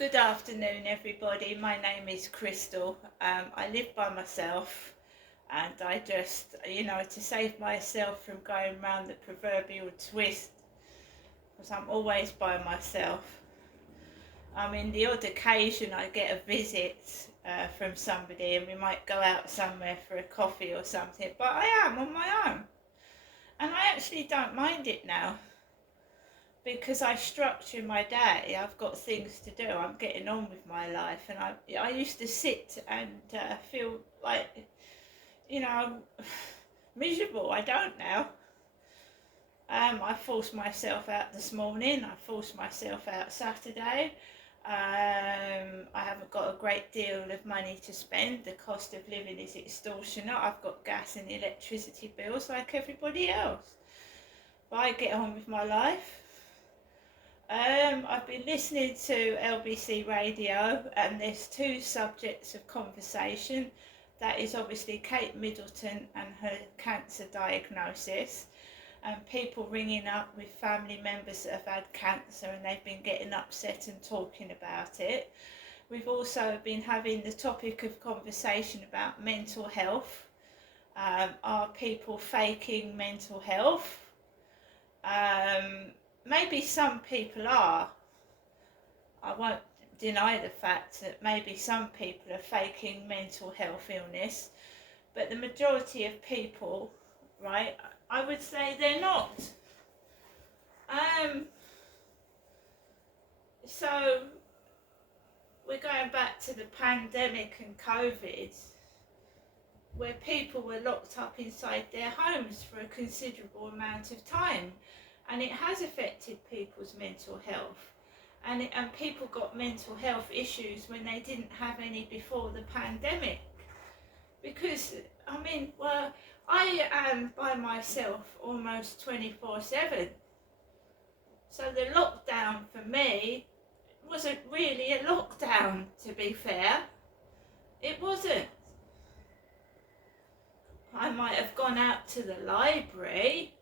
Good afternoon, everybody. My name is Crystal. I live by myself, and I just, to save myself from going round the proverbial twist, because I'm always by myself. I mean, the odd occasion I get a visit from somebody, and we might go out somewhere for a coffee or something, but I am on my own. And I actually don't mind it now, because I structure my day. I've got things to do. I'm getting on with my life, and I used to sit and feel like, miserable. I don't now. I forced myself out this morning. I forced myself out Saturday. I haven't got a great deal of money to spend. The cost of living is extortionate. I've got gas and electricity bills like everybody else. But I get on with my life. I've been listening to LBC Radio, and there's two subjects of conversation. That is obviously Kate Middleton and her cancer diagnosis, and people ringing up with family members that have had cancer and they've been getting upset and talking about it. We've also been having the topic of conversation about mental health. Are people faking mental health? Maybe some people are. I won't deny the fact that maybe some people are faking mental health illness, but the majority of people, right, I would say they're not. So we're going back to the pandemic and COVID, where people were locked up inside their homes for a considerable amount of time. And it has affected people's mental health, and people got mental health issues when they didn't have any before the pandemic. Because I am by myself almost 24/7. So the lockdown for me wasn't really a lockdown, to be fair. It wasn't. I might have gone out to the library,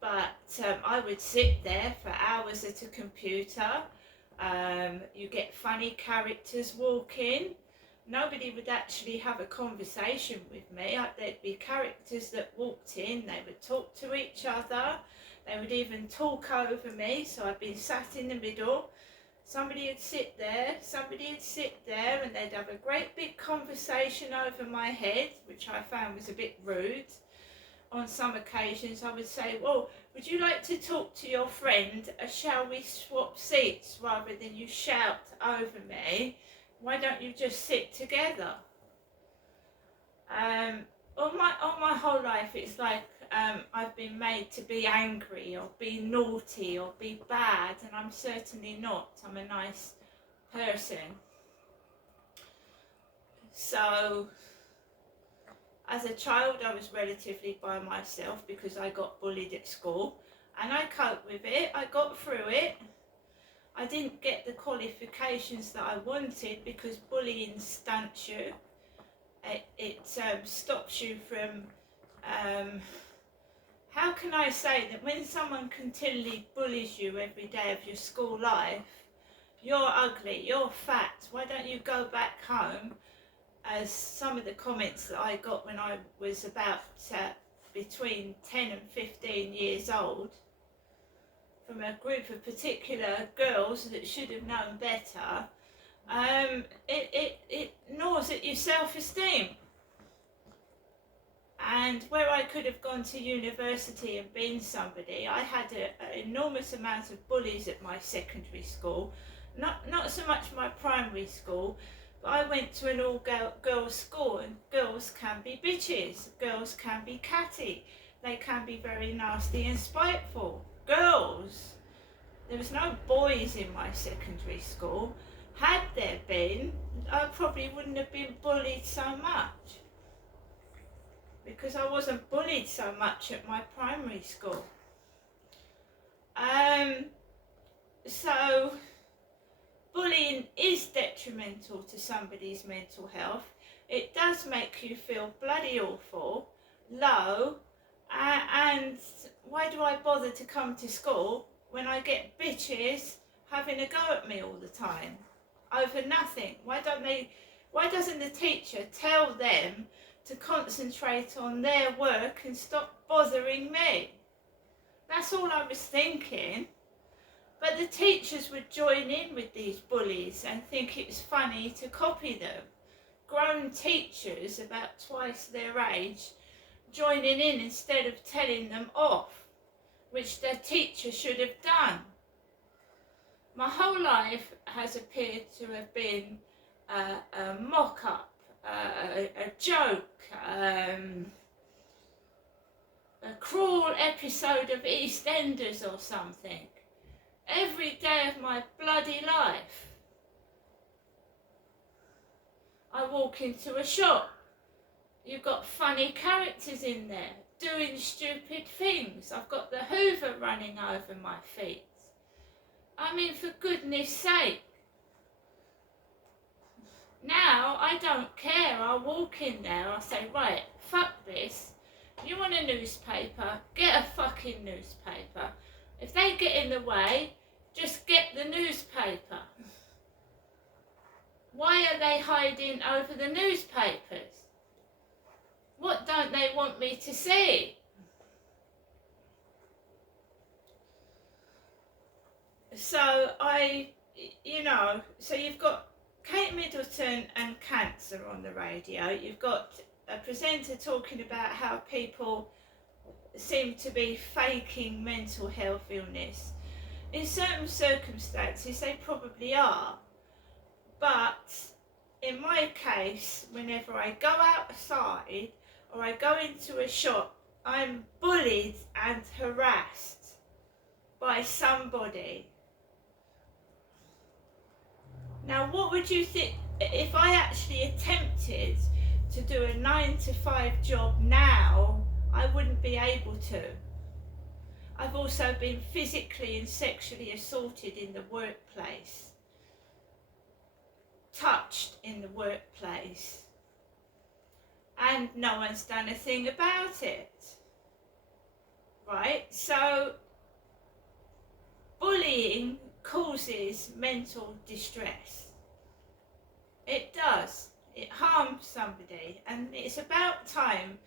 but I would sit there for hours at a computer. You get funny characters walk in. Nobody would actually have a conversation with me. There'd be characters that walked in, they would talk to each other, they would even talk over me. So I'd be sat in the middle, somebody would sit there, and they'd have a great big conversation over my head, which I found was a bit rude. On some occasions I would say, well, would you like to talk to your friend? Shall we swap seats rather than you shout over me? Why don't you just sit together? All my whole life it's like I've been made to be angry or be naughty or be bad, and I'm certainly not. I'm a nice person. So as a child, I was relatively by myself because I got bullied at school, and I coped with it. I got through it. I didn't get the qualifications that I wanted because bullying stunts you. It stops you from, how can I say that when someone continually bullies you every day of your school life, you're ugly, you're fat, why don't you go back home? As some of the comments that I got when I was about between 10 and 15 years old, from a group of particular girls that should have known better, it gnaws at your self-esteem. And where I could have gone to university and been somebody, I had an enormous amount of bullies at my secondary school, not so much my primary school. But I went to an all-girls school, and girls can be bitches, girls can be catty, they can be very nasty and spiteful. Girls. There was no boys in my secondary school. Had there been, I probably wouldn't have been bullied so much, because I wasn't bullied so much at my primary school. So bullying is detrimental to somebody's mental health. It does make you feel bloody awful, low, and why do I bother to come to school when I get bitches having a go at me all the time? over nothing? Why doesn't the teacher tell them to concentrate on their work and stop bothering me? That's all I was thinking. But the teachers would join in with these bullies and think it was funny to copy them. Grown teachers, about twice their age, joining in instead of telling them off, which their teacher should have done. My whole life has appeared to have been a mock-up, a joke, a cruel episode of EastEnders or something. Every day of my bloody life. I walk into a shop, you've got funny characters in there doing stupid things. I've got the Hoover running over my feet. I mean, for goodness sake. Now I don't care. I'll walk in there, I'll say, right, fuck this. You want a newspaper? Get a fucking newspaper. If they get in the way, just get the newspaper. Why are they hiding over the newspapers? What don't they want me to see? So so you've got Kate Middleton and cancer on the radio. You've got a presenter talking about how people seem to be faking mental health illness. In certain circumstances, they probably are. But in my case, whenever I go outside or I go into a shop, I'm bullied and harassed by somebody. Now, what would you think if I actually attempted to do a 9-to-5 job now? I wouldn't be able to. I've also been physically and sexually assaulted in the workplace, touched in the workplace, and no one's done a thing about it. Right? So, bullying causes mental distress. It does. It harms somebody, and it's about time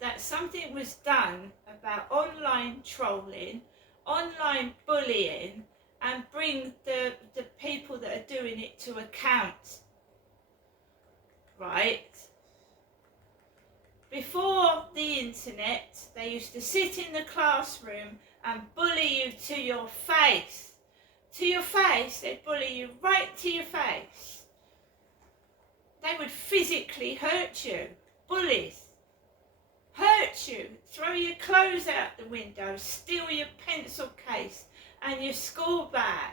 that something was done about online trolling, online bullying, and bring the people that are doing it to account. Right? Before the internet, they used to sit in the classroom and bully you to your face. To your face, they'd bully you right to your face. They would physically hurt you. Bullies. Hurt you, throw your clothes out the window, steal your pencil case and your school bag.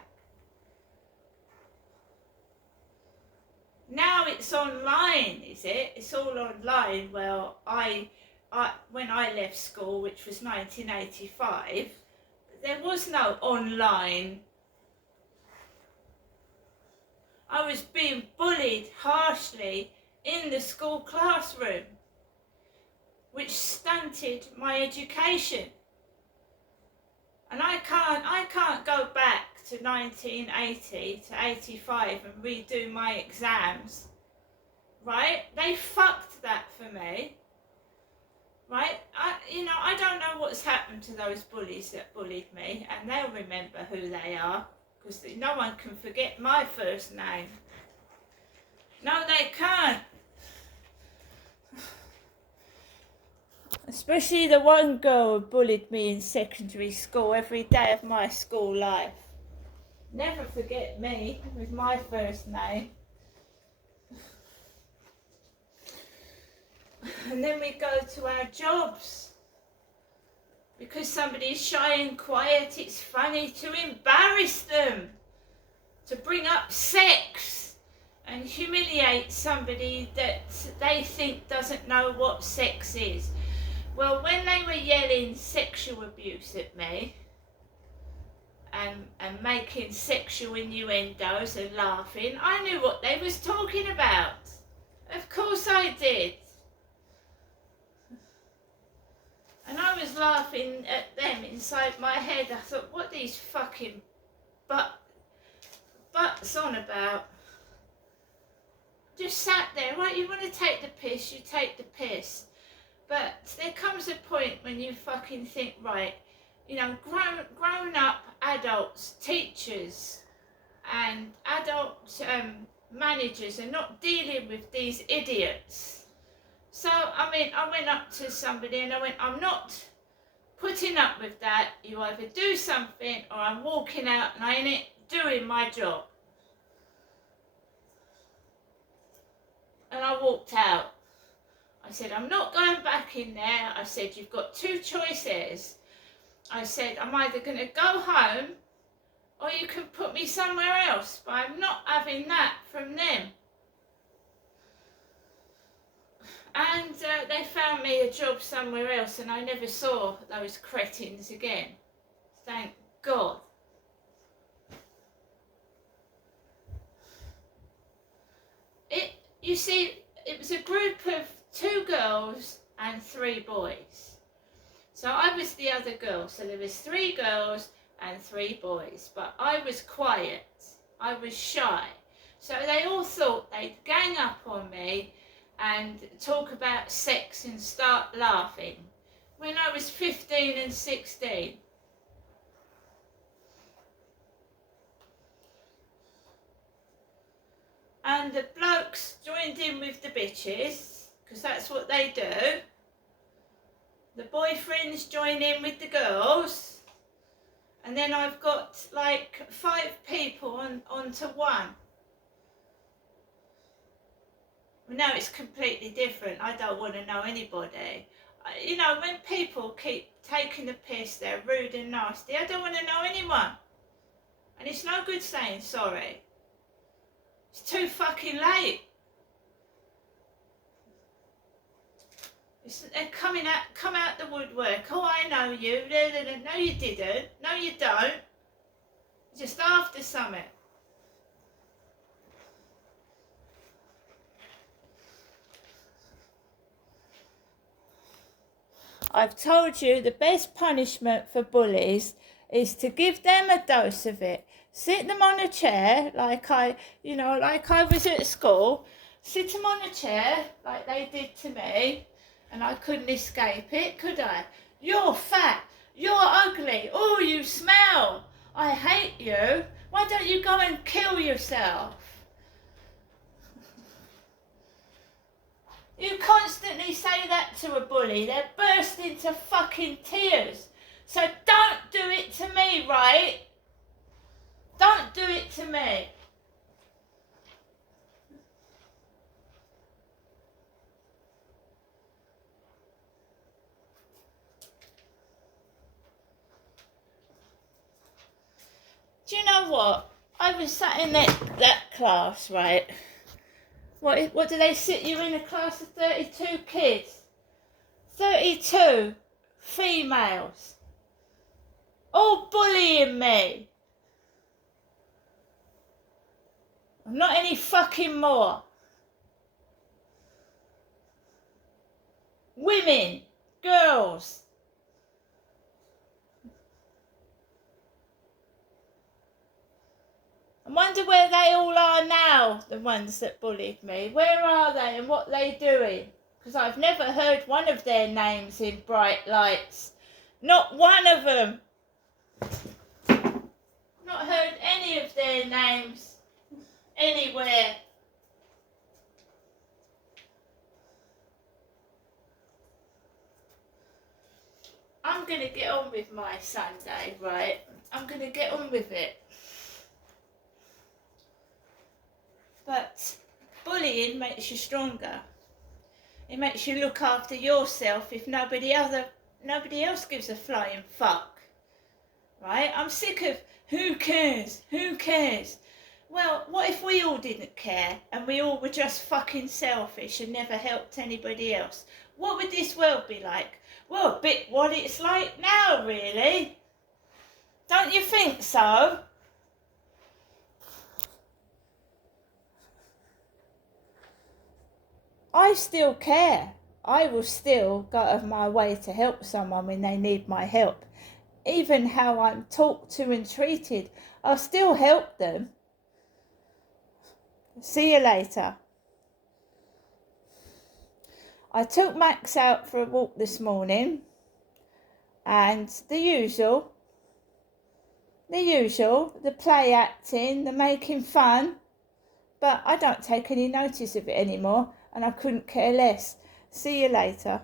Now it's online, is it? It's all online. Well, when I left school, which was 1985, there was no online. I was being bullied harshly in the school classroom, which stunted my education. And I can't go back to 1980 to 85 and redo my exams. Right? They fucked that for me. Right? I don't know what's happened to those bullies that bullied me, and they'll remember who they are, because no one can forget my first name. No, they can't. Especially the one girl who bullied me in secondary school every day of my school life. Never forget me with my first name. And then we go to our jobs. Because somebody's shy and quiet, it's funny to embarrass them, to bring up sex and humiliate somebody that they think doesn't know what sex is. Well, when they were yelling sexual abuse at me and making sexual innuendos and laughing, I knew what they was talking about. Of course I did. And I was laughing at them inside my head. I thought, what these fucking butts on about? just sat there, right? You want to take the piss, you take the piss. But there comes a point when you fucking think, right, you know, grown up adults, teachers and adult managers are not dealing with these idiots. So, I mean, I went up to somebody and I went, I'm not putting up with that. You either do something or I'm walking out and I ain't doing my job. And I walked out. I said, I'm not going back in there. I said, you've got two choices. I said, I'm either going to go home or you can put me somewhere else. But I'm not having that from them. And they found me a job somewhere else and I never saw those cretins again. Thank God. You see, it was a group of 2 girls and 3 boys. So I was the other girl. So there was 3 girls and 3 boys. But I was quiet. I was shy. So they all thought they'd gang up on me and talk about sex and start laughing when I was 15 and 16. And the blokes joined in with the bitches, because that's what they do. The boyfriends join in with the girls. And then I've got like 5 people onto one. Now it's completely different. I don't want to know anybody. You know, when people keep taking the piss, they're rude and nasty. I don't want to know anyone. And it's no good saying sorry. It's too fucking late. They're come out the woodwork. Oh, I know you. No, you didn't. No, you don't. Just after something. I've told you the best punishment for bullies is to give them a dose of it. Sit them on a chair like I was at school. Sit them on a chair like they did to me and I couldn't escape it, could I? You're fat. You're ugly. Oh, you smell. I hate you. Why don't you go and kill yourself? You constantly say that to a bully. They burst into fucking tears. So don't do it to me, right? Don't do it to me. Do you know what? I was sat in that class, right? What do they sit you in a class of 32 kids? 32 females. All bullying me. Not any fucking more. Women, girls. I wonder where they all are now, the ones that bullied me. Where are they and what are they doing? Because I've never heard one of their names in bright lights. Not one of them. Not heard any of their names anywhere. I'm going to get on with my Sunday, right? I'm going to get on with it. But bullying makes you stronger. It makes you look after yourself if nobody else gives a flying fuck. Right? I'm sick of who cares? Who cares? Well, what if we all didn't care and we all were just fucking selfish and never helped anybody else? What would this world be like? Well, a bit what it's like now, really. Don't you think so? I still care. I will still go out of my way to help someone when they need my help. Even how I'm talked to and treated, I'll still help them. See you later. I took Max out for a walk this morning, and the usual, the play acting, the making fun, but I don't take any notice of it anymore, and I couldn't care less. See you later.